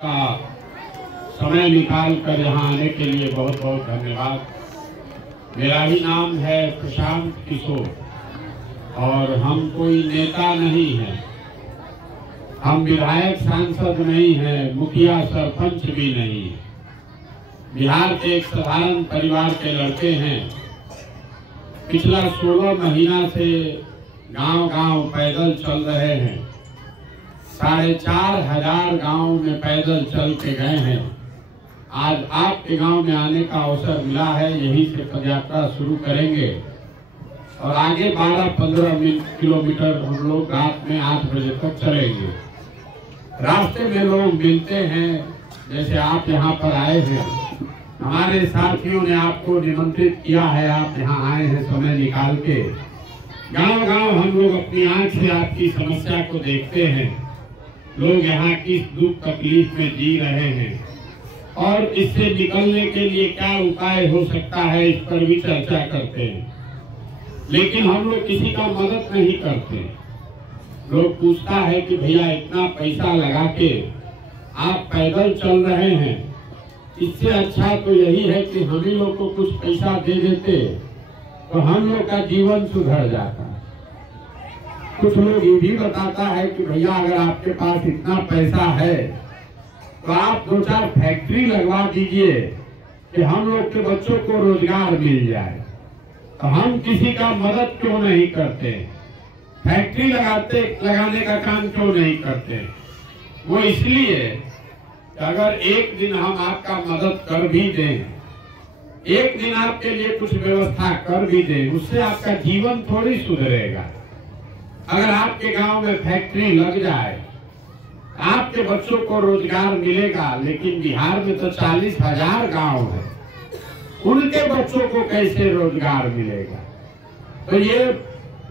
का समय निकाल कर यहाँ आने के लिए बहुत बहुत धन्यवाद। मेरा ही नाम है प्रशांत किशोर और हम कोई नेता नहीं है, हम विधायक सांसद नहीं है, मुखिया सरपंच भी नहीं है। बिहार के एक साधारण परिवार के लड़के हैं। पिछला 16 महीना से गांव-गांव पैदल चल रहे हैं। 4,500 गांव में पैदल चल के गए हैं। आज आपके गांव में आने का अवसर मिला है, यहीं से पदयात्रा शुरू करेंगे और आगे 12-15 किलोमीटर हम लोग रात में 8 बजे तक चलेंगे। रास्ते में लोग मिलते हैं, जैसे आप यहाँ पर आए हैं, हमारे साथियों ने आपको निमंत्रित किया है, आप यहाँ आए हैं समय निकाल के। गांव-गांव हम लोग अपनी आंख से आपकी समस्या को देखते हैं, लोग यहाँ किस दुख तकलीफ में जी रहे हैं और इससे निकलने के लिए क्या उपाय हो सकता है, इस पर भी चर्चा करते हैं। लेकिन हम लोग किसी का मदद नहीं करते। लोग पूछता है कि भैया इतना पैसा लगा के आप पैदल चल रहे हैं, इससे अच्छा तो यही है कि हम ही लोग को कुछ पैसा दे देते तो हम लोग का जीवन सुधर जाता। कुछ लोग ये भी बताता है कि भैया अगर आपके पास इतना पैसा है तो आप 2-4 फैक्ट्री लगवा दीजिए कि हम लोग के बच्चों को रोजगार मिल जाए। तो हम किसी का मदद क्यों नहीं करते, फैक्ट्री लगाने का काम क्यों नहीं करते? वो इसलिए कि अगर एक दिन हम आपका मदद कर भी दें, एक दिन आपके लिए कुछ व्यवस्था कर भी दें, उससे आपका जीवन थोड़ी सुधरेगा। अगर आपके गांव में फैक्ट्री लग जाए, आपके बच्चों को रोजगार मिलेगा, लेकिन बिहार में तो 40,000 गांव है, उनके बच्चों को कैसे रोजगार मिलेगा? तो ये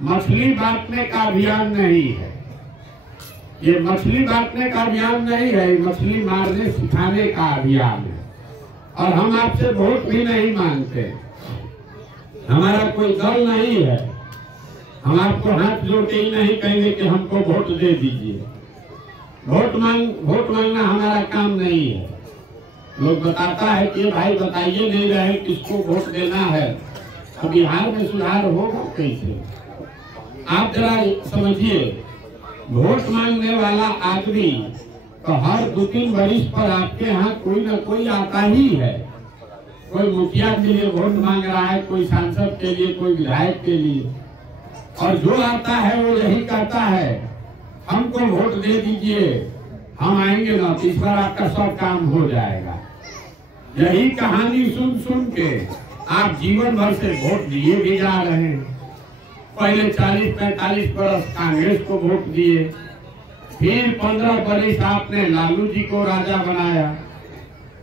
मछली बांटने का अभियान नहीं है, ये मछली बांटने का अभियान नहीं है, मछली मारने सिखाने का अभियान है। और हम आपसे वोट भी नहीं मांगते, हमारा कोई दल नहीं है, हम आपको हाथ जोड़ के ही नहीं कहेंगे कि हमको वोट दे दीजिए। वोट मांगना हमारा काम नहीं है। लोग बताता है कि भाई बताइए नहीं रहे किसको वोट देना है, तो बिहार में सुधार होगा कैसे? आप जरा समझिए, वोट मांगने वाला आदमी तो हर 2-3 वर्ष पर आपके यहाँ कोई न कोई आता ही है। कोई मुखिया के लिए वोट मांग रहा है, कोई सांसद के लिए, कोई विधायक के लिए, और जो आता है वो यही कहता है हमको वोट दे दीजिए, हम आएंगे ना तो इस बार आपका सब काम हो जाएगा। यही कहानी सुन सुन के आप जीवन भर से वोट दिए भी जा रहे हैं। पहले 40-45 बरस कांग्रेस को वोट दिए, फिर 15 बरस आपने लालू जी को राजा बनाया,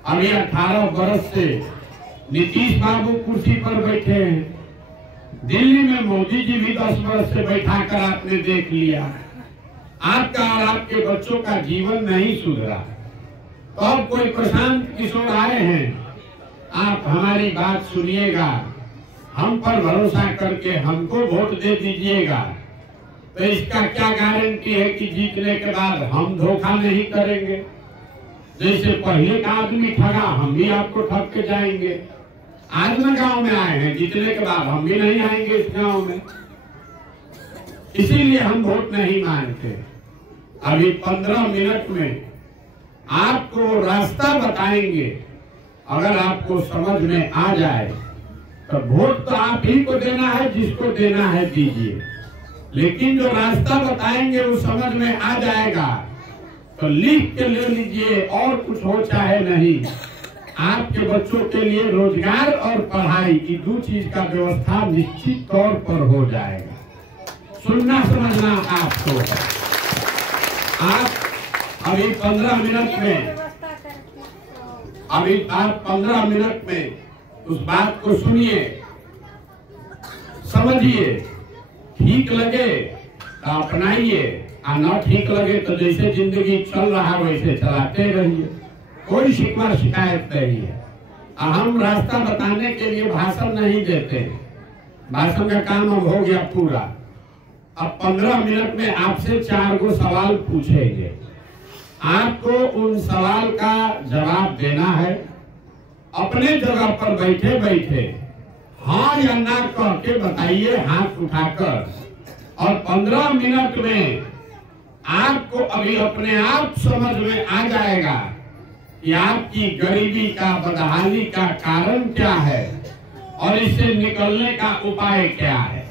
अभी 18 बरस से नीतीश बाबू कुर्सी पर बैठे हैं। दिल्ली में मोदी जी भी 10 बरस से बैठा कर आपने देख लिया, आपका और आपके बच्चों का जीवन नहीं सुधरा। तो अब कोई प्रशांत किशोर आए हैं, आप हमारी बात सुनिएगा, हम पर भरोसा करके हमको वोट दे दीजिएगा। तो इसका क्या गारंटी है कि जीतने के बाद हम धोखा नहीं करेंगे? जैसे पहले का आदमी ठगा, हम भी आपको ठग के जाएंगे। आज में गांव में आए हैं, जीतने के बाद हम भी नहीं आएंगे इस गांव में। इसीलिए हम वोट नहीं मांगते। अभी 15 मिनट में आपको रास्ता बताएंगे, अगर आपको समझ में आ जाए तो वोट तो आप ही को देना है, जिसको देना है दीजिए। लेकिन जो रास्ता बताएंगे वो समझ में आ जाएगा तो लिख के ले लीजिए, और कुछ हो चाहे नहीं, आपके बच्चों के लिए रोजगार और पढ़ाई की 2 चीज का व्यवस्था निश्चित तौर पर हो जाएगा। सुनना समझना आपको, आप अभी 15 मिनट में उस बात को सुनिए, समझिए, ठीक लगे तो अपनाइए, और न ठीक लगे तो जैसे जिंदगी चल रहा वैसे चलाते रहिए, कोई शिकवा शिकायत नहीं है। हम रास्ता बताने के लिए भाषण नहीं देते, भाषण का काम अब हो गया पूरा। अब 15 मिनट में आपसे 4 गो सवाल पूछेंगे, आपको उन सवाल का जवाब देना है। अपने जगह पर बैठे बैठे हाँ या ना कह के बताइए हाथ उठाकर, और 15 मिनट में आपको अभी अपने आप समझ में आ जाएगा कि आपकी गरीबी का, बदहाली का कारण क्या है और इससे निकलने का उपाय क्या है।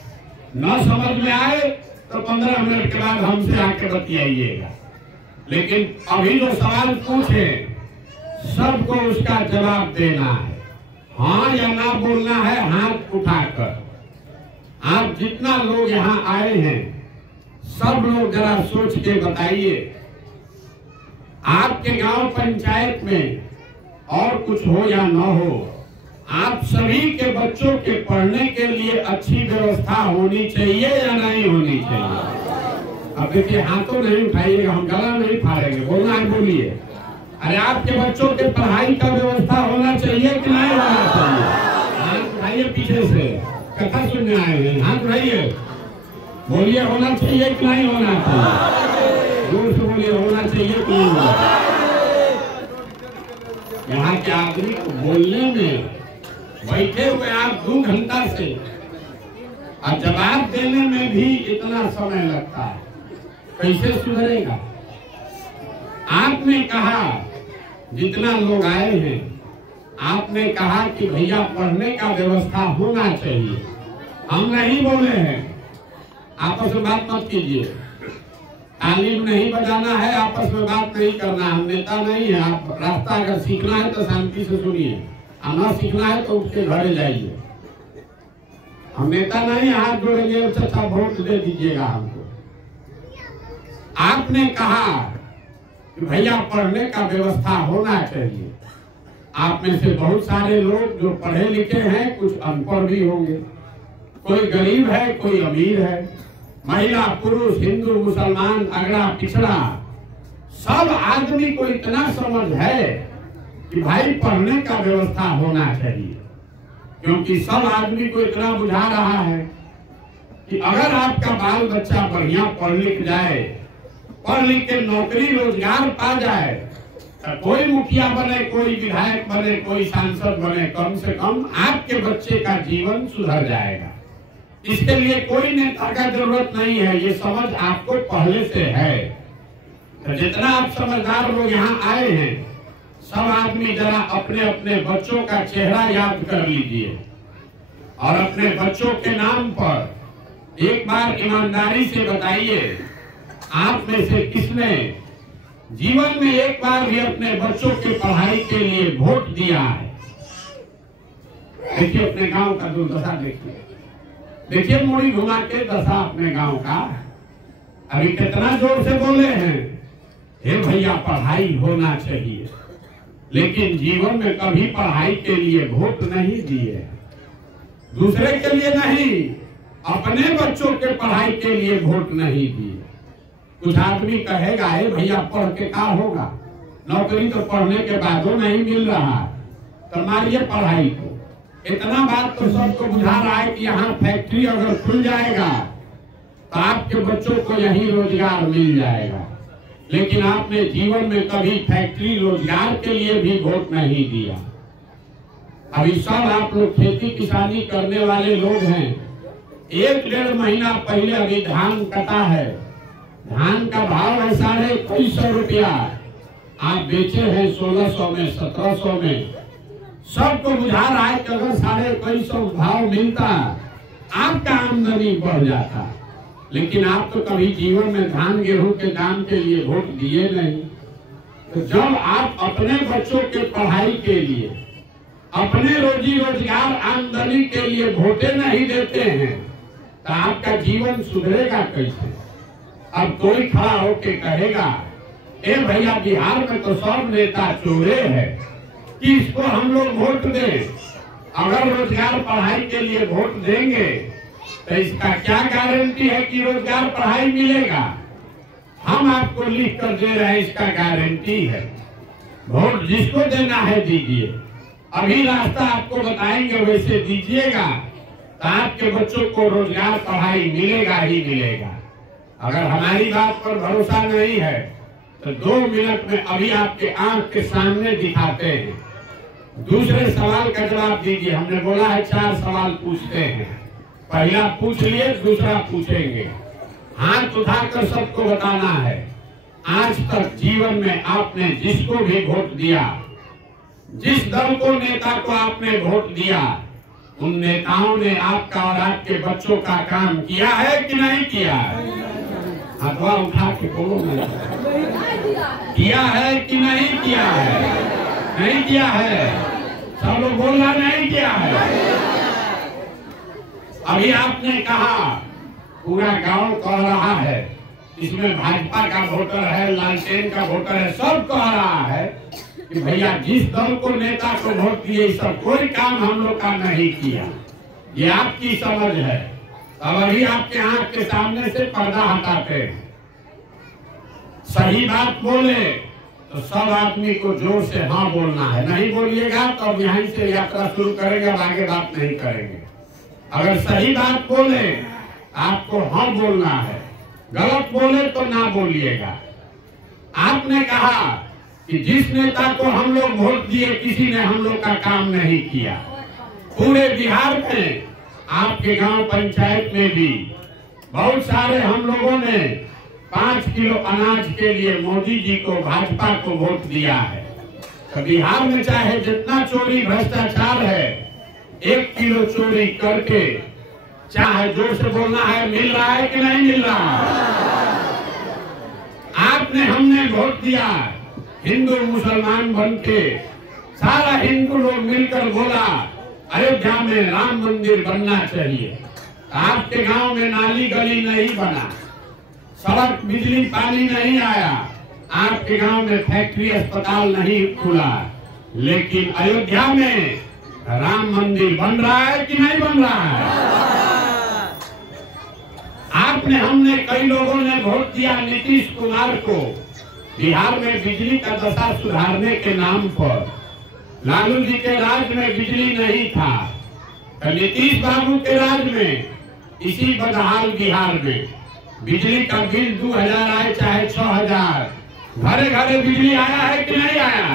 न समझ में आए तो 15 मिनट के बाद हमसे आके बतियाइएगा, लेकिन अभी जो सवाल पूछे सबको उसका जवाब देना है। हाँ या ना बोलना है हाथ उठाकर। आप जितना लोग यहाँ आए हैं सब लोग जरा सोच के बताइए, आपके गांव पंचायत में और कुछ हो या न हो, आप सभी के बच्चों के पढ़ने के लिए अच्छी व्यवस्था होनी चाहिए या नहीं होनी चाहिए। अब देखिए हाथों नहीं उठाइएगा, हम गला नहीं फाड़ेंगे, बोलना है बोलिए। अरे आपके बच्चों के पढ़ाई का व्यवस्था होना चाहिए कि नहीं होना चाहिए? हाथ उठाइए, पीछे से कथा सुनने आए हैं, हाथ उठाइए, बोलिए होना चाहिए कि नहीं होना चाहिए? जोर से बोलिए, होना चाहिए कि नहीं होना? यहाँ के आदमी को बोलने में बैठे हुए आप 2 घंटा से और जवाब देने में भी इतना समय लगता है, कैसे सुधरेगा? आपने कहा, जितना लोग आए हैं, आपने कहा कि भैया पढ़ने का व्यवस्था होना चाहिए। हम नहीं बोले हैं आपस में बात मत कीजिए, तालीम नहीं बजाना है, आपस में बात नहीं करना। हम नेता नहीं है। आप रास्ता अगर सीखना है तो शांति से सुनिए, और न सीखना है तो उसके घर जाइए। हम नेता नहीं, हाथ जोड़ेंगे अच्छा वोट दे दीजिएगा हमको। आपने कहा कि भैया पढ़ने का व्यवस्था होना चाहिए। आप में से बहुत सारे लोग जो पढ़े लिखे हैं, कुछ अनपढ़ भी होंगे, कोई गरीब है, कोई अमीर है, महिला पुरुष, हिंदू मुसलमान, अगड़ा पिछड़ा, सब आदमी को इतना समझ है कि भाई पढ़ने का व्यवस्था होना चाहिए। क्योंकि सब आदमी को इतना बुझा रहा है कि अगर आपका बाल बच्चा बढ़िया पढ़ लिख जाए, पढ़ लिख के नौकरी रोजगार पा जाए, तो कोई मुखिया बने, कोई विधायक बने, कोई सांसद बने, कम से कम आपके बच्चे का जीवन सुधर जाएगा। इसके लिए कोई नेता का जरूरत नहीं है, ये समझ आपको पहले से है। तो जितना आप समझदार लोग यहाँ आए हैं, सब आदमी जरा अपने अपने बच्चों का चेहरा याद कर लीजिए और अपने बच्चों के नाम पर एक बार ईमानदारी से बताइए, आप में से किसने जीवन में एक बार भी अपने बच्चों की पढ़ाई के लिए वोट दिया है? देखिए अपने गांव का दुर्दशा देखिए, देखिए मुड़ी घुमा के दशा अपने गांव का। अभी कितना जोर से बोले हैं, हे भैया पढ़ाई होना चाहिए, लेकिन जीवन में कभी पढ़ाई के लिए वोट नहीं दिए। दूसरे के लिए नहीं, अपने बच्चों के पढ़ाई के लिए वोट नहीं दिए। कुछ आदमी कहेगा, हे भैया पढ़ के क्या होगा, नौकरी तो पढ़ने के बाद नहीं मिल रहा, तो मारिए पढ़ाई को। इतना बात तो सबको बुझा रहा है कि यहाँ फैक्ट्री अगर खुल जाएगा तो आपके बच्चों को यही रोजगार मिल जाएगा। लेकिन आपने जीवन में कभी फैक्ट्री रोजगार के लिए भी वोट नहीं दिया। अभी सब आप लोग खेती किसानी करने वाले लोग हैं। 1-1.5 महीना पहले अभी धान कटा है, धान का भाव है 2150 रुपया, आप बेचे हैं 1600 में, 1700 में। सबको बुझा रहा है कि अगर 2150 भाव मिलता आपका आमदनी बढ़ जाता, लेकिन आप तो कभी जीवन में धान गेहूं के दाम के लिए वोट दिए नहीं। तो जब आप अपने बच्चों के पढ़ाई के लिए, अपने रोजी रोजगार आमदनी के लिए वोटे नहीं देते हैं, तो आपका जीवन सुधरेगा कैसे? अब कोई खड़ा होके कहेगा, ए भैया बिहार में तो सब नेता चोरे हैं कि इसको हम लोग वोट दें। अगर रोजगार पढ़ाई के लिए वोट देंगे तो इसका क्या गारंटी है कि रोजगार पढ़ाई मिलेगा? हम आपको लिख कर दे रहे हैं, इसका गारंटी है। वोट जिसको देना है दीजिए, अभी रास्ता आपको बताएंगे वैसे दीजिएगा, तो आपके बच्चों को रोजगार पढ़ाई मिलेगा ही मिलेगा। अगर हमारी बात पर भरोसा नहीं है तो 2 मिनट में अभी आपके आंख के सामने दिखाते हैं। दूसरे सवाल का जवाब दीजिए। हमने बोला है 4 सवाल पूछते हैं, पहला पूछ लिए, दूसरा पूछेंगे। हाथ उठाकर सबको बताना है, आज तक जीवन में आपने जिसको भी वोट दिया, जिस दल को, नेता को आपने वोट दिया, उन नेताओं ने आपका और आपके बच्चों का काम किया है कि नहीं किया है? हथवा उठा के बोलो ना, किया है कि नहीं किया है? नहीं किया है। सब लोग बोलना नहीं किया है। अभी आपने कहा, पूरा गांव कह रहा है, इसमें भाजपा का वोटर है, लालटेन का वोटर है, सब कह रहा है कि भैया जिस दल को, नेता को वोट दिए, सब कोई काम हम लोग का नहीं किया। ये आपकी समझ है। अब अभी आपके आंख के सामने से पर्दा हटाते हैं। सही बात बोले तो सब आदमी को जोर से हाँ बोलना है, नहीं बोलिएगा तो अब यहीं से यात्रा शुरू करेंगे, अब आगे बात नहीं करेंगे। अगर सही बात बोले आपको हाँ बोलना है, गलत बोले तो ना बोलिएगा। आपने कहा कि जिस नेता को हम लोग वोट दिए, किसी ने हम लोग का काम नहीं किया। पूरे बिहार में, आपके गांव पंचायत में भी बहुत सारे हम लोगों ने 5 किलो अनाज के लिए मोदी जी को, भाजपा को वोट दिया है। तो बिहार में चाहे जितना चोरी भ्रष्टाचार है, 1 किलो चोरी करके, चाहे जोर से बोलना है, मिल रहा है कि नहीं मिल रहा? आपने, हमने वोट दिया, हिंदू मुसलमान बनके सारा हिंदू लोग मिलकर बोला अयोध्या में राम मंदिर बनना चाहिए। आपके गांव में नाली गली नहीं बना, सड़क बिजली पानी नहीं आया, आपके गांव में फैक्ट्री अस्पताल नहीं खुला, लेकिन अयोध्या में राम मंदिर बन रहा है कि नहीं बन रहा है? आपने, हमने, कई लोगों ने वोट दिया नीतीश कुमार को, बिहार में बिजली का दशा सुधारने के नाम पर। लालू जी के राज में बिजली नहीं था, तो नीतीश बाबू के राज में इसी बदहाल बिहार में बिजली का बिल 2000 आए चाहे 6000, घरे घरे बिजली आया है कि नहीं आया?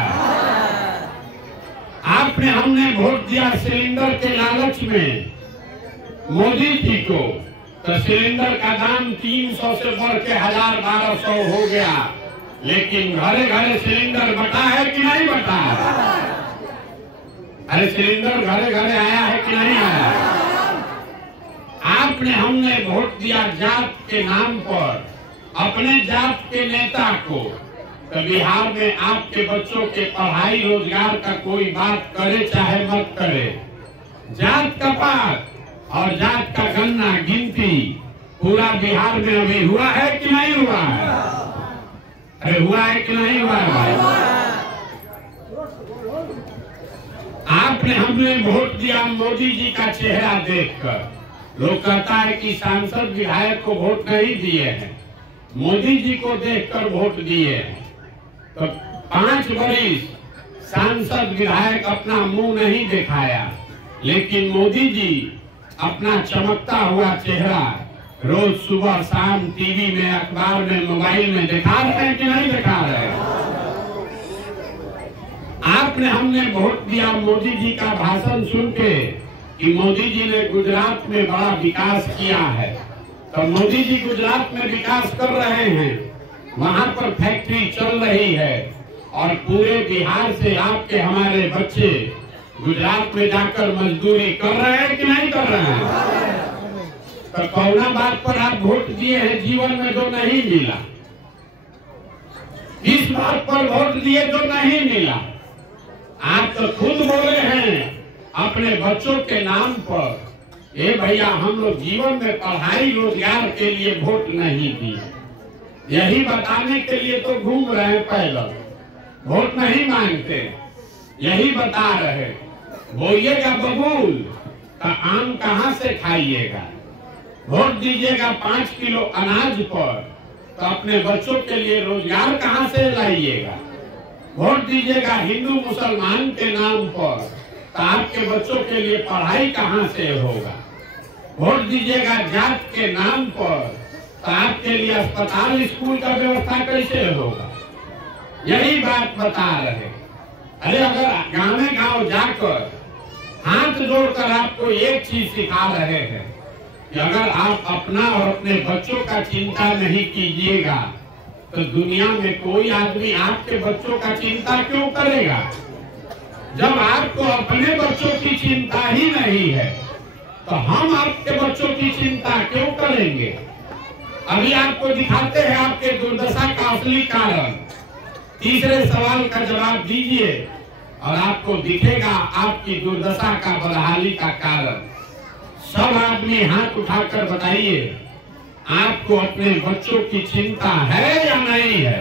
आपने, हमने वोट दिया सिलेंडर के लालच में मोदी जी को, तो सिलेंडर का दाम 300 से बढ़ के 1000-1200 हो गया, लेकिन घरे घरे सिलेंडर बटा है कि नहीं बटा? अरे सिलेंडर घरे घरे आया है कि नहीं आया? आपने, हमने वोट दिया जात के नाम पर, अपने जात के नेता को, तो बिहार में आपके बच्चों के पढ़ाई रोजगार का कोई बात करे चाहे मत करे, जात का बात और जात का गणना गिनती पूरा बिहार में अभी हुआ है कि नहीं हुआ है? अरे हुआ है कि नहीं हुआ है? आपने, हमने वोट दिया मोदी जी का चेहरा देखकर। लोग कहता है कि सांसद विधायक को वोट नहीं दिए हैं, मोदी जी को देखकर वोट दिए हैं। तो 5 वर्ष सांसद विधायक अपना मुंह नहीं दिखाया, लेकिन मोदी जी अपना चमकता हुआ चेहरा रोज सुबह शाम टीवी में, अखबार में, मोबाइल में दिखा रहे हैं कि नहीं दिखा रहे? आपने, हमने वोट दिया मोदी जी का भाषण सुन के कि मोदी जी ने गुजरात में बड़ा विकास किया है। तो मोदी जी गुजरात में विकास कर रहे हैं, वहां पर फैक्ट्री चल रही है, और पूरे बिहार से आपके हमारे बच्चे गुजरात में जाकर मजदूरी कर रहे हैं कि नहीं कर रहे हैं? तो कौना बात पर आप वोट दिए हैं जीवन में जो नहीं मिला? किस बात पर वोट दिए जो नहीं मिला? आप तो खुद बोले हैं अपने बच्चों के नाम पर, ए भैया हम लोग जीवन में पढ़ाई रोजगार के लिए वोट नहीं दिए। यही बताने के लिए तो घूम रहे हैं पैदल, वोट नहीं मांगते, यही बता रहे। बोइएगा बबूल तो आम कहाँ से खाइएगा? वोट दीजिएगा 5 किलो अनाज पर, तो अपने बच्चों के लिए रोजगार कहाँ से लाइएगा? वोट दीजिएगा हिंदू मुसलमान के नाम पर, तो आपके बच्चों के लिए पढ़ाई कहाँ से होगा? वोट दीजिएगा जात के नाम पर, तो आपके लिए अस्पताल स्कूल का व्यवस्था कैसे होगा? यही बात बता रहे। अरे अगर गाँव जाकर हाथ जोड़कर आपको एक चीज सिखा रहे हैं कि अगर आप अपना और अपने बच्चों का चिंता नहीं कीजिएगा तो दुनिया में कोई आदमी आपके बच्चों का चिंता क्यों करेगा। जब आपको अपने बच्चों की चिंता ही नहीं है तो हम आपके बच्चों की चिंता क्यों करेंगे। अभी आपको दिखाते हैं आपके दुर्दशा का असली कारण। तीसरे सवाल का जवाब दीजिए और आपको दिखेगा आपकी दुर्दशा का बदहाली का कारण। सब आदमी हाथ उठाकर बताइए, आपको अपने बच्चों की चिंता है या नहीं है।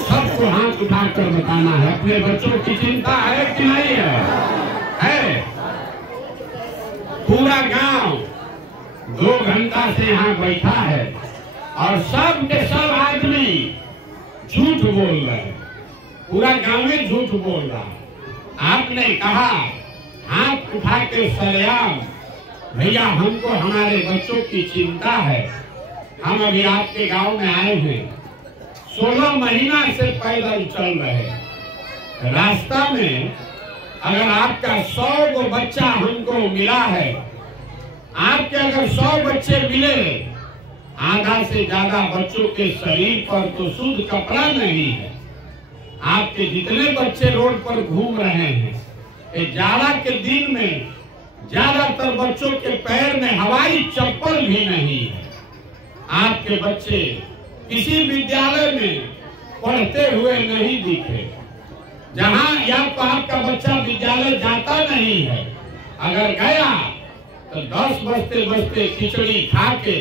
सबको हाथ उठाकर बताना है, अपने बच्चों की चिंता है कि नहीं है। पूरा गांव 2 घंटा से यहाँ बैठा है और सब के सब आदमी झूठ बोल रहे हैं। पूरा गांव में झूठ बोल रहा है। आपने कहा हाथ उठा के सरेआम, भैया हमको हमारे बच्चों की चिंता है। हम अभी आपके गांव में आए हैं, 16 महीना से पैदल चल रहे। रास्ता में अगर आपका 100 गो बच्चा हमको मिला है, आपके अगर 100 बच्चे मिले, आधा से ज्यादा बच्चों के शरीर पर तो शुद्ध कपड़ा नहीं है। आपके जितने बच्चे रोड पर घूम रहे हैं, जाड़ा के दिन में ज्यादातर बच्चों के पैर में हवाई चप्पल भी नहीं है। आपके बच्चे किसी विद्यालय में पढ़ते हुए नहीं दिखे। जहां या तो आपका बच्चा विद्यालय जाता नहीं है, अगर गया तो 10 बजते बजते खिचड़ी खा के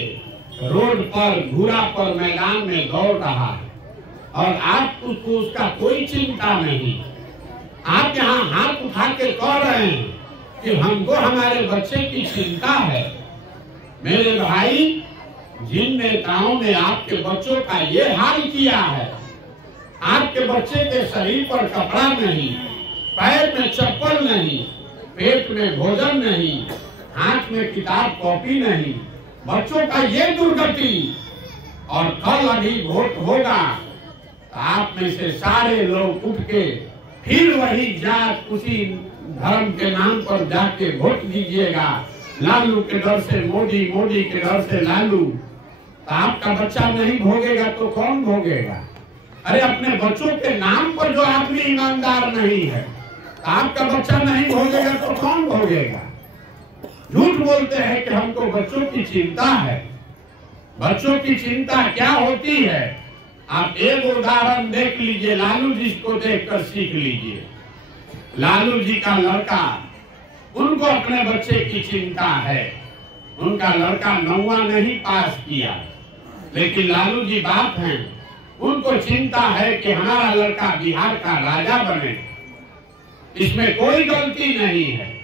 रोड पर घूरा पर मैदान में दौड़ रहा है और आपको उसका कोई चिंता नहीं। आप यहाँ हाथ उठा के कह रहे हैं कि हमको हमारे बच्चे की चिंता है। मेरे भाई, जिन नेताओं ने आपके बच्चों का ये हाल किया है, आपके बच्चे के शरीर पर कपड़ा नहीं, पैर में चप्पल नहीं, पेट में भोजन नहीं, हाथ में किताब कॉपी नहीं, बच्चों का ये दुर्गति, और कल अभी वोट होगा तो आप में से सारे लोग उठ के फिर वही जात उसी धर्म के नाम पर जाके वोट दीजिएगा। लालू के डर से मोदी, मोदी के डर से लालू। तो आपका बच्चा नहीं भोगेगा तो कौन भोगेगा। अरे अपने बच्चों के नाम पर जो आदमी ईमानदार नहीं है, तो आपका बच्चा नहीं भोगेगा तो कौन भोगेगा। झूठ बोलते हैं कि हमको बच्चों की चिंता है। बच्चों की चिंता क्या होती है, आप एक उदाहरण देख लीजिए, लालू जी को देखकर सीख लीजिए। लालू जी का लड़का, उनको अपने बच्चे की चिंता है। उनका लड़का 9वां नहीं पास किया, लेकिन लालू जी बाप हैं, उनको चिंता है कि हमारा लड़का बिहार का राजा बने। इसमें कोई गलती नहीं है।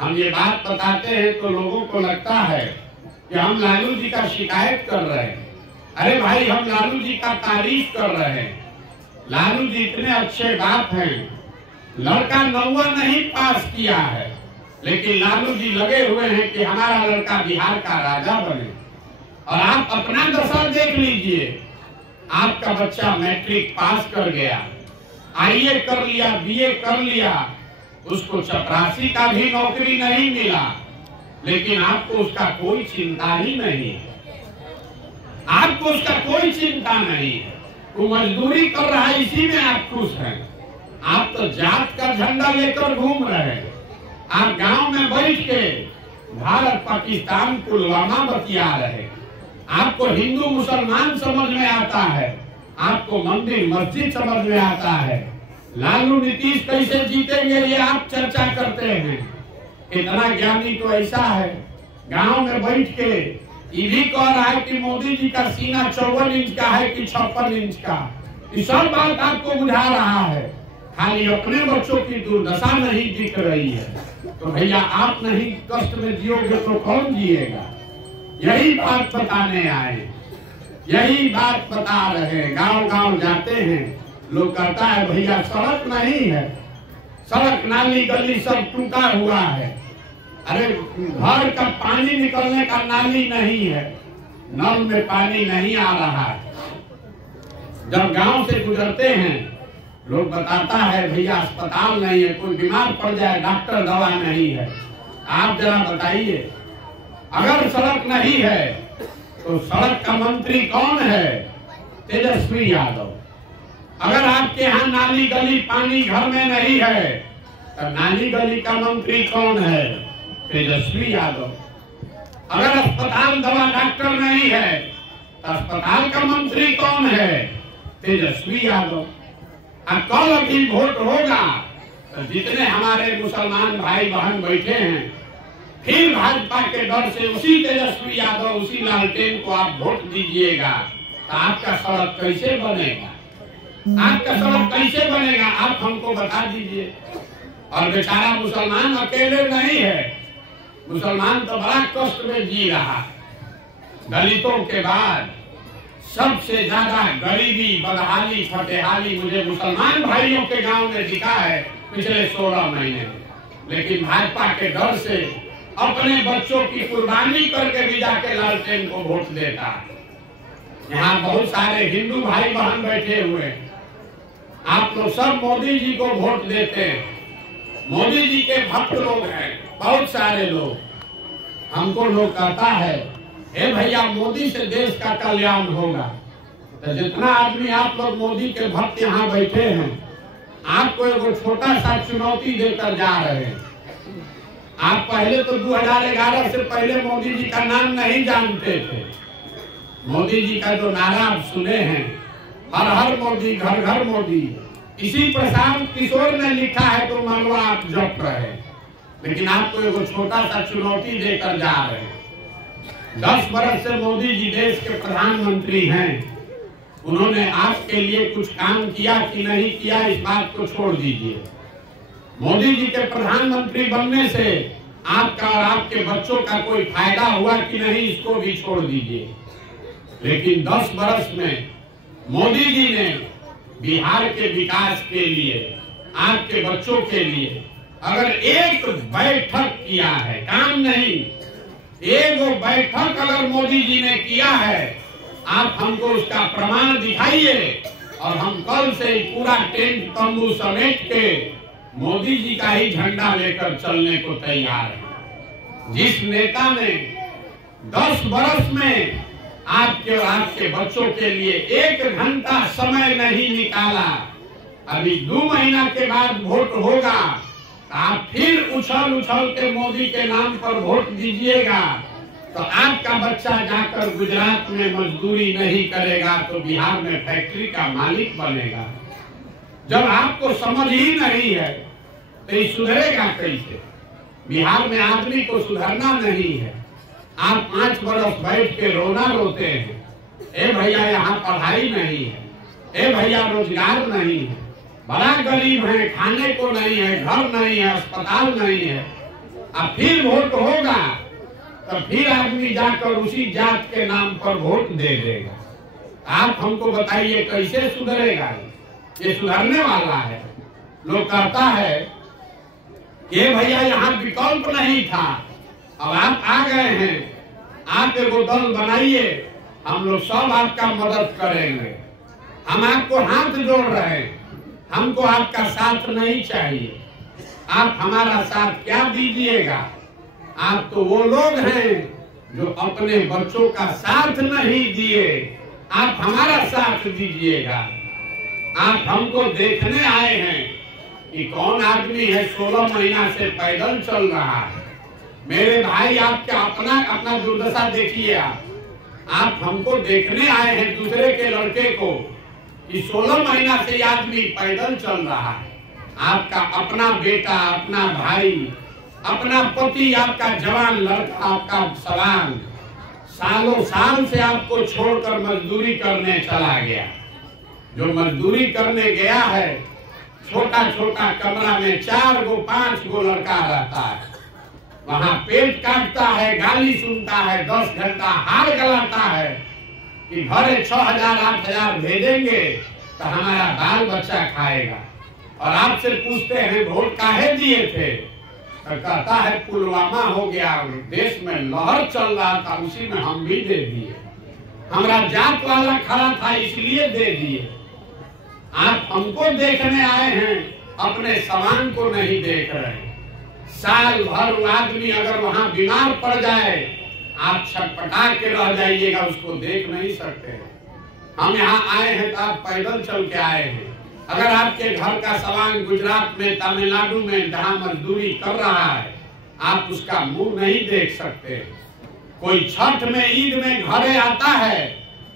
हम ये बात बताते हैं तो लोगों को लगता है कि हम लालू जी का शिकायत कर रहे हैं। अरे भाई, हम लालू जी का तारीफ कर रहे हैं। लालू जी इतने अच्छे बाप हैं, लड़का 9वां नहीं पास किया है, लेकिन लालू जी लगे हुए हैं कि हमारा लड़का बिहार का राजा बने। और आप अपना दशा देख लीजिए, आपका बच्चा मैट्रिक पास कर गया, IAS कर लिया, BA कर लिया, उसको चपरासी का भी नौकरी नहीं मिला, लेकिन आपको उसका कोई चिंता ही नहीं है। आपको उसका कोई चिंता नहीं है। वो मजदूरी कर रहा है, इसी में आप खुश हैं। आप तो जात का झंडा लेकर घूम रहे हैं। आप गांव में बैठ के भारत पाकिस्तान पुलवामा बतिया रहे। आपको हिंदू मुसलमान समझ में आता है, आपको मंदिर मस्जिद समझ में आता है। लालू नीतीश कैसे जीतेंगे ये आप चर्चा करते हैं। इतना ज्ञानी तो ऐसा है, गांव में बैठ के ये भी कह रहा है कि मोदी जी का सीना 54 इंच का है कि 56 इंच का। ये सब बात आपको बुझा रहा है, खाली अपने बच्चों की दुर्दशा नहीं दिख रही है। तो भैया, आप नहीं कष्ट में जियोगे तो कौन जिएगा। यही बात बताने आए, यही बात बता रहे हैं। गांव गांव जाते हैं, लोग कहता है भैया सड़क नहीं है, सड़क नाली गली सब टूटा हुआ है। अरे घर का पानी निकलने का नाली नहीं है, नल में पानी नहीं आ रहा है। जब गांव से गुजरते हैं लोग बताता है भैया अस्पताल नहीं है, कोई बीमार पड़ जाए डॉक्टर दवा नहीं है। आप जरा बताइए, अगर सड़क नहीं है तो सड़क का मंत्री कौन है? तेजस्वी यादव। अगर आपके यहाँ नाली गली पानी घर में नहीं है तो नाली गली का मंत्री कौन है? तेजस्वी यादव। अगर अस्पताल दवा डॉक्टर नहीं है तो अस्पताल का मंत्री कौन है? तेजस्वी यादव। अब कल अभी वोट होगा तो जितने हमारे मुसलमान भाई बहन बैठे हैं, फिर भाजपा के डर से उसी तेजस्वी यादव, उसी लालटेन को आप वोट दीजिएगा तो आपका सड़क कैसे बनेगा? आपका सड़क कैसे बनेगा? आप हमको बता दीजिए। और बेचारा मुसलमान अकेले नहीं है, मुसलमान तो बड़ा कष्ट में जी रहा। दलितों के बाद सबसे ज्यादा गरीबी, बदहाली, फतेहाली मुझे मुसलमान भाइयों के गांव में दिखा है पिछले 16 महीने में। लेकिन भाजपा के डर से अपने बच्चों की कुर्बानी करके भी जाके लालटेन को वोट देता है। यहाँ बहुत सारे हिंदू भाई बहन बैठे हुए हैं, आप लोग सब मोदी जी को वोट देते हैं। मोदी जी के भक्त लोग हैं, बहुत सारे लोग। हमको लोग कहता है हे भैया मोदी से देश का कल्याण होगा। तो जितना आदमी आप लोग मोदी के भक्त यहाँ बैठे हैं, आपको एक छोटा सा चुनौती देकर जा रहे हैं। आप पहले तो 2011 से पहले मोदी जी का नाम नहीं जानते थे। मोदी जी का जो नारा आप सुने हैं, हर हर मोदी, घर घर मोदी, इसी प्रशांत किशोर ने लिखा है तो मनवा आप जप रहे। लेकिन आपको एक छोटा सा चुनौती देकर जा रहे हैं। 10 बरस से मोदी जी देश के प्रधानमंत्री हैं, उन्होंने आपके लिए कुछ काम किया कि नहीं किया इस बात को छोड़ दीजिए। मोदी जी के प्रधानमंत्री बनने से आपका और आपके बच्चों का कोई फायदा हुआ कि नहीं इसको भी छोड़ दीजिए। लेकिन 10 बरस में मोदी जी ने बिहार के विकास के लिए, आपके बच्चों के लिए अगर एक बैठक किया है, काम नहीं, एक बैठक अगर मोदी जी ने किया है, आप हमको उसका प्रमाण दिखाइए और हम कल से ही पूरा टेंट तंबू समेट के मोदी जी का ही झंडा लेकर चलने को तैयार है। जिस नेता ने 10 बरस में आपके और आपके बच्चों के लिए 1 घंटा समय नहीं निकाला, अभी 2 महीना के बाद वोट होगा, आप फिर उछल उछल के मोदी के नाम पर वोट दीजिएगा तो आपका बच्चा जाकर गुजरात में मजदूरी नहीं करेगा तो बिहार में फैक्ट्री का मालिक बनेगा। जब आपको समझ ही नहीं है तो ये सुधरेगा कैसे? बिहार में आदमी को सुधरना नहीं है। आप 5 बरस बैठ के रोना रोते हैं, ए भैया यहाँ पढ़ाई नहीं है, ए भैया रोजगार नहीं है, बड़ा गरीब है, खाने को नहीं है, घर नहीं है, अस्पताल नहीं है। अब फिर वोट होगा तो फिर आदमी जाकर उसी जात के नाम पर वोट दे देगा। आप हमको बताइए कैसे सुधरेगा? ये सुधरने वाला है? लोग कहता है कि भैया यहाँ विकल्प नहीं था, अब आप आ गए हैं, आप एक दल बनाइए, हम लोग सब आपका मदद करेंगे। हम आपको हाथ जोड़ रहे हैं, हमको आपका साथ नहीं चाहिए। आप हमारा साथ क्या दीजिएगा? आप तो वो लोग हैं जो अपने बच्चों का साथ नहीं दिए, आप हमारा साथ दीजिएगा। आप हमको देखने आए हैं कि कौन आदमी है 16 महीना से पैदल चल रहा है। मेरे भाई आपका अपना दुर्दशा देखिए। आप हमको देखने आए हैं दूसरे के लड़के को कि 16 महीना से आदमी पैदल चल रहा है। आपका अपना बेटा, अपना भाई, अपना पति, आपका जवान लड़का, आपका सवाल सालों साल से आपको छोड़कर मजदूरी करने चला गया। जो मजदूरी करने गया है, छोटा छोटा कमरा में 4 गो 5 गो लड़का रहता है, वहां पेट काटता है, गाली सुनता है, 10 घंटा हार गलाता है कि घरे 6000 8000 भेजेंगे तो हमारा बाल बच्चा खाएगा। और आपसे पूछते हैं वोट काहे दिए थे, तो कहता है पुलवामा हो गया, देश में लहर चल रहा था, उसी में हम भी दे दिए। हमारा जात वाला खड़ा था इसलिए दे दिए। आप हमको देखने आए हैं, अपने सामान को नहीं देख रहे। साल भर आदमी अगर वहां बीमार पड़ जाए, आप छटपटा के रह जाइएगा, उसको देख नहीं सकते। हम यहाँ आए हैं तो आप पैदल चल के आए हैं। अगर आपके घर का सामान गुजरात में, तमिलनाडु में जहाँ मजदूरी कर रहा है, आप उसका मुंह नहीं देख सकते। कोई छठ में, ईद में घरे आता है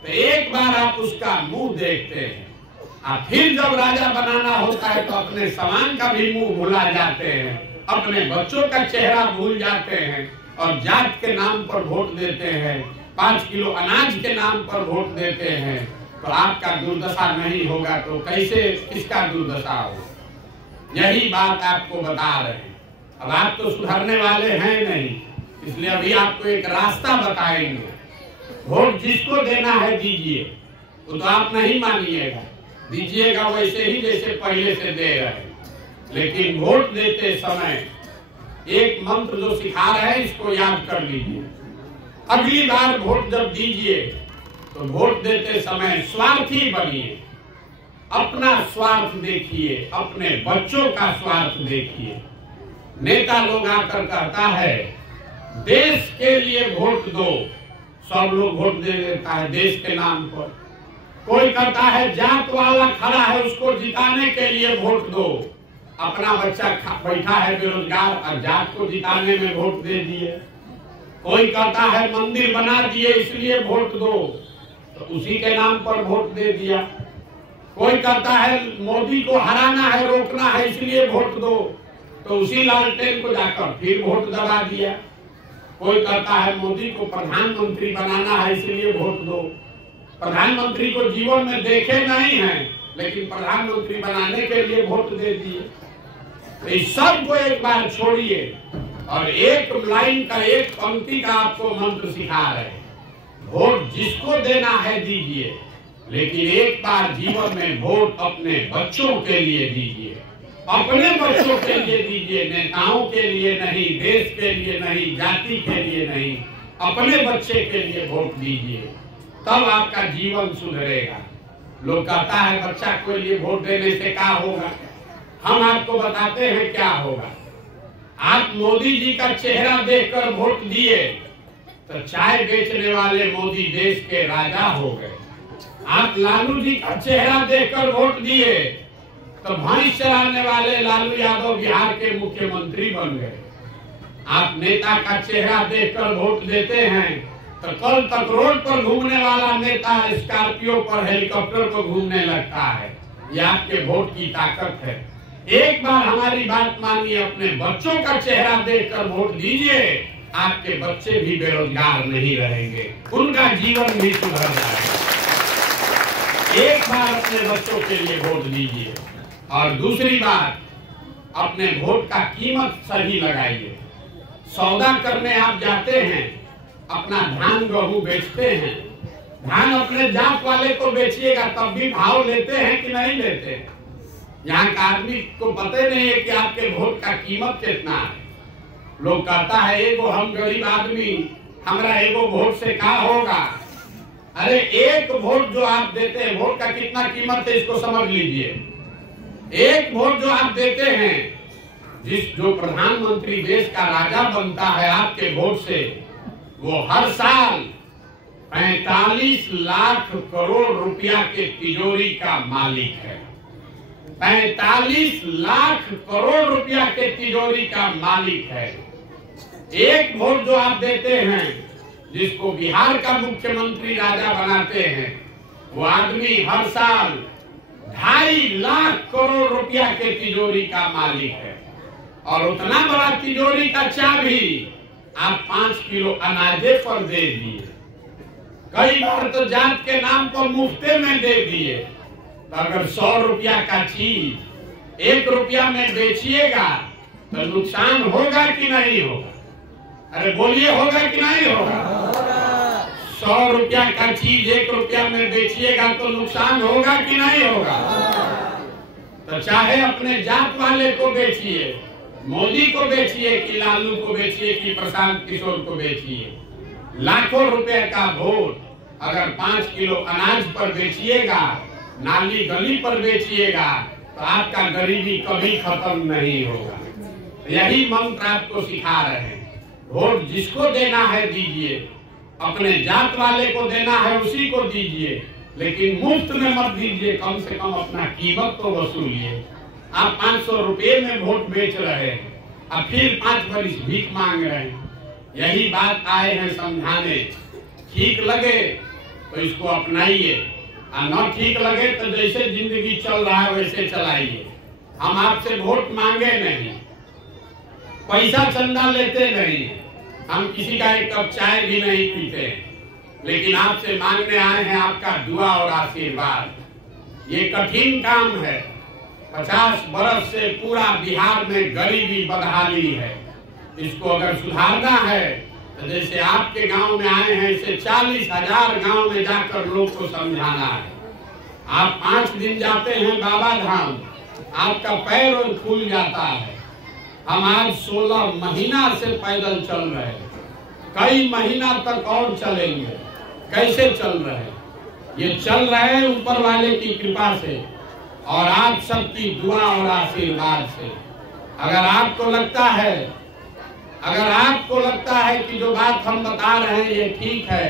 तो एक बार आप उसका मुंह देखते हैं, और फिर जब राजा बनाना होता है तो अपने सामान का भी मुंह भुला जाते हैं, अपने बच्चों का चेहरा भूल जाते हैं और जात के नाम पर वोट देते हैं, 5 किलो अनाज के नाम पर वोट देते हैं। तो आपका दुर्दशा नहीं होगा तो कैसे, किसका दुर्दशा हो? यही बात आपको बता रहे हैं। अब आप तो सुधरने वाले हैं नहीं, इसलिए अभी आपको एक रास्ता बताएंगे। वोट जिसको देना है दीजिए, वो तो आप नहीं मानिएगा, दीजिएगा वैसे ही जैसे पहले से दे रहे हैं। लेकिन वोट देते समय एक मंत्र जो सिखा रहे हैं, इसको याद कर लीजिए। अगली बार वोट जब दीजिए तो वोट देते समय स्वार्थी बनिए, अपना स्वार्थ देखिए, अपने बच्चों का स्वार्थ देखिए। नेता लोग आकर कहता है देश के लिए वोट दो, सब लोग वोट दे देता है देश के नाम पर। कोई कहता है जात वाला खड़ा है, उसको जिताने के लिए वोट दो। अपना बच्चा बैठा है बेरोजगार और जात को जिताने में वोट दे दिए। कोई कहता है मंदिर बना दिए इसलिए वोट दो, तो उसी के नाम पर वोट दे दिया। कोई कहता है मोदी को हराना है, रोकना है, इसलिए वोट दो, तो उसी लालटेन को जाकर फिर वोट दबा दिया। कोई कहता है मोदी को प्रधानमंत्री बनाना है इसलिए वोट दो। प्रधानमंत्री को जीवन में देखे नहीं है, लेकिन प्रधानमंत्री बनाने के लिए वोट दे दिए। तो इस सब को एक बार छोड़िए और एक लाइन का, एक पंक्ति का आपको मंत्र सिखा रहे हैं। वोट जिसको देना है दीजिए, लेकिन एक बार जीवन में वोट अपने बच्चों के लिए दीजिए, अपने बच्चों के लिए दीजिए, नेताओं के लिए नहीं, देश के लिए नहीं, जाति के लिए नहीं, अपने बच्चे के लिए वोट दीजिए, तब आपका जीवन सुधरेगा। लोग कहता है बच्चा के लिए वोट देने से क्या होगा, हम आपको बताते हैं क्या होगा। आप मोदी जी का चेहरा देखकर वोट दिए तो चाय बेचने वाले मोदी देश के राजा हो गए। आप लालू जी का चेहरा देखकर वोट दिए तो भैंस चराने वाले लालू यादव बिहार के मुख्यमंत्री बन गए। आप नेता का चेहरा देखकर वोट देते हैं तो कल तक रोड पर घूमने वाला नेता स्कॉर्पियो पर, हेलीकॉप्टर पर घूमने लगता है। ये आपके वोट की ताकत है। एक बार हमारी बात मानिए, अपने बच्चों का चेहरा देखकर वोट दीजिए, आपके बच्चे भी बेरोजगार नहीं रहेंगे, उनका जीवन भी सुधर जाएगा। एक बार अपने बच्चों के लिए वोट दीजिए। और दूसरी बात, अपने वोट का कीमत सही लगाइए। सौदा करने आप जाते हैं, अपना धान गेहूं बेचते हैं, धान अपने जात वाले को बेचिएगा तब भी भाव लेते हैं कि नहीं लेते हैं? यहाँ का आदमी को पता नहीं है कि आपके वोट का कीमत कितना है। लोग कहता है एगो हम गरीब आदमी, हमारा एगो वोट से क्या होगा। अरे एक वोट जो आप देते हैं, वोट का कितना कीमत है इसको समझ लीजिए। एक वोट जो आप देते हैं, जो प्रधानमंत्री देश का राजा बनता है आपके वोट से, वो हर साल 45 लाख करोड़ रुपया के तिजोरी का मालिक है। 45 लाख करोड़ रुपया के तिजोरी का मालिक है। एक वोट जो आप देते हैं, जिसको बिहार का मुख्यमंत्री राजा बनाते हैं, वो आदमी हर साल 2.5 लाख करोड़ रुपया के तिजोरी का मालिक है। और उतना बड़ा तिजोरी का चाबी आप 5 किलो अनाजे पर दे दिए। कई बार तो जात के नाम पर मुफ्ते में दे दिए। तो अगर 100 रुपया का चीज 1 रुपया में बेचिएगा तो नुकसान होगा कि नहीं होगा? अरे बोलिए, होगा कि नहीं होगा? 100 रुपया का चीज 1 रुपया में बेचिएगा तो नुकसान होगा कि नहीं होगा? तो चाहे अपने जात वाले को बेचिए, मोदी को बेचिए कि लालू को बेचिए कि प्रशांत किशोर को बेचिए, लाखों रुपए का वोट अगर 5 किलो अनाज पर बेचिएगा, नाली गली पर बेचिएगा तो आपका गरीबी कभी खत्म नहीं होगा। यही मंत्र आपको सिखा रहे हैं। वोट जिसको देना है दीजिए, अपने जात वाले को देना है उसी को दीजिए, लेकिन मुफ्त में मत दीजिए, कम से कम अपना कीमत तो वसूलिए। आप 500 रुपये में वोट बेच रहे हैं और फिर 5 बरिस भीख मांग रहे हैं। यही बात आए हैं समझाने। ठीक लगे तो इसको अपनाइए और न ठीक लगे तो जैसे जिंदगी चल रहा है वैसे चलाइए। हम आपसे वोट मांगे नहीं, पैसा चंदा लेते नहीं, हम किसी का एक कप चाय भी नहीं पीते, लेकिन आपसे मांगने आए हैं आपका दुआ और आशीर्वाद। ये कठिन काम है। 50 बरस से पूरा बिहार में गरीबी बदहाली है। इसको अगर सुधारना है तो जैसे आपके गांव में आए हैं ऐसे 40,000 गांव में जाकर लोग को समझाना है। आप 5 दिन जाते हैं बाबा धाम, आपका पैर और फूल जाता है। हम आज 16 महीना से पैदल चल रहे हैं, कई महीना तक और चलेंगे। कैसे चल रहे हैं? ये चल रहे हैं ऊपर वाले की कृपा से और आप सबकी दुआ और आशीर्वाद से। अगर आपको लगता है कि जो बात हम बता रहे हैं ये ठीक है,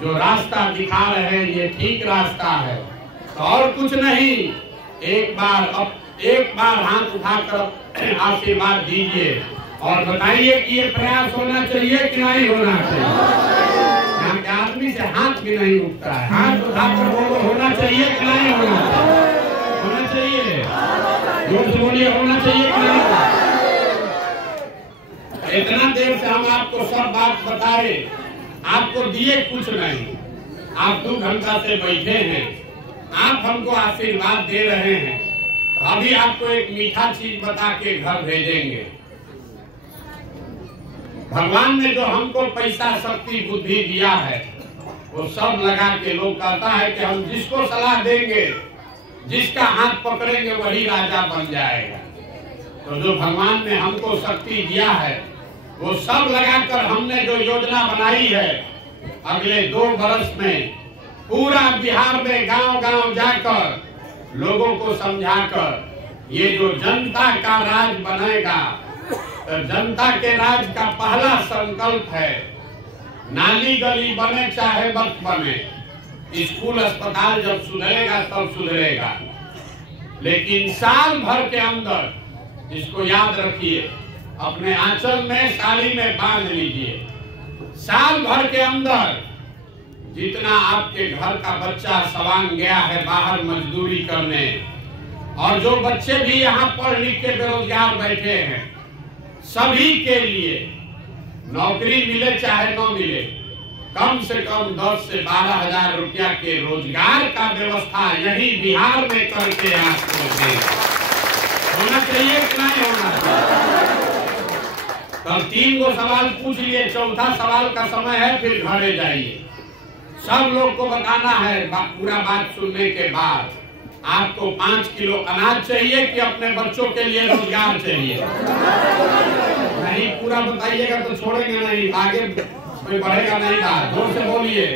जो रास्ता दिखा रहे हैं ये ठीक रास्ता है, तो और कुछ नहीं, एक बार हाथ उठाकर आशीर्वाद दीजिए और बताइए कि ये प्रयास होना चाहिए कि नहीं होना चाहिए। यहाँ के आदमी से हाथ भी नहीं उठता है। हाथ उठाकर बोलो, होना चाहिए कि नहीं होना चाहिए? होना चाहिए। जोर से बोलिए, होना चाहिए कि नहीं? इतना देर से हम आपको सब बात बताए, आपको दिए कुछ नहीं। आप 2 घंटा से बैठे हैं, आप हमको आशीर्वाद दे रहे हैं। अभी आपको एक मीठा चीज बता के घर भेजेंगे। भगवान ने जो हमको पैसा, शक्ति, बुद्धि दिया है वो सब लगा के लोग कहता है कि हम जिसको सलाह देंगे, जिसका हाथ पकड़ेंगे वही राजा बन जाएगा। तो जो भगवान ने हमको शक्ति दिया है वो सब लगाकर हमने जो योजना बनाई है, अगले 2 वर्ष में पूरा बिहार में गांव-गांव जाकर लोगों को समझाकर ये जो जनता का राज बनेगा, तो जनता के राज का पहला संकल्प है नाली गली बने चाहे मत बने, स्कूल अस्पताल जब सुधरेगा तब सुधरेगा, लेकिन साल भर के अंदर इसको याद रखिए, अपने आंचल में साड़ी में बांध लीजिए। साल भर के अंदर जितना आपके घर का बच्चा सवांग गया है बाहर मजदूरी करने, और जो बच्चे भी यहाँ पढ़ लिख के बेरोजगार बैठे हैं, सभी के लिए नौकरी मिले चाहे न मिले, कम से कम 10 से 12,000 रुपया के रोजगार का व्यवस्था यही बिहार में करके आपको देगा। होना चाहिए कि नहीं होना चाहिए? तब 3 गो सवाल पूछ लिए, चौथा सवाल का समय है, फिर घरे जाइए। सब लोग को बताना है पूरा बात सुनने के बाद, आपको 5 किलो अनाज चाहिए कि अपने बच्चों के लिए रोजगार चाहिए? नहीं, पूरा बताइएगा तो छोड़ेंगे नहीं, आगे बढ़ेगा नहीं। जोर से बोलिए।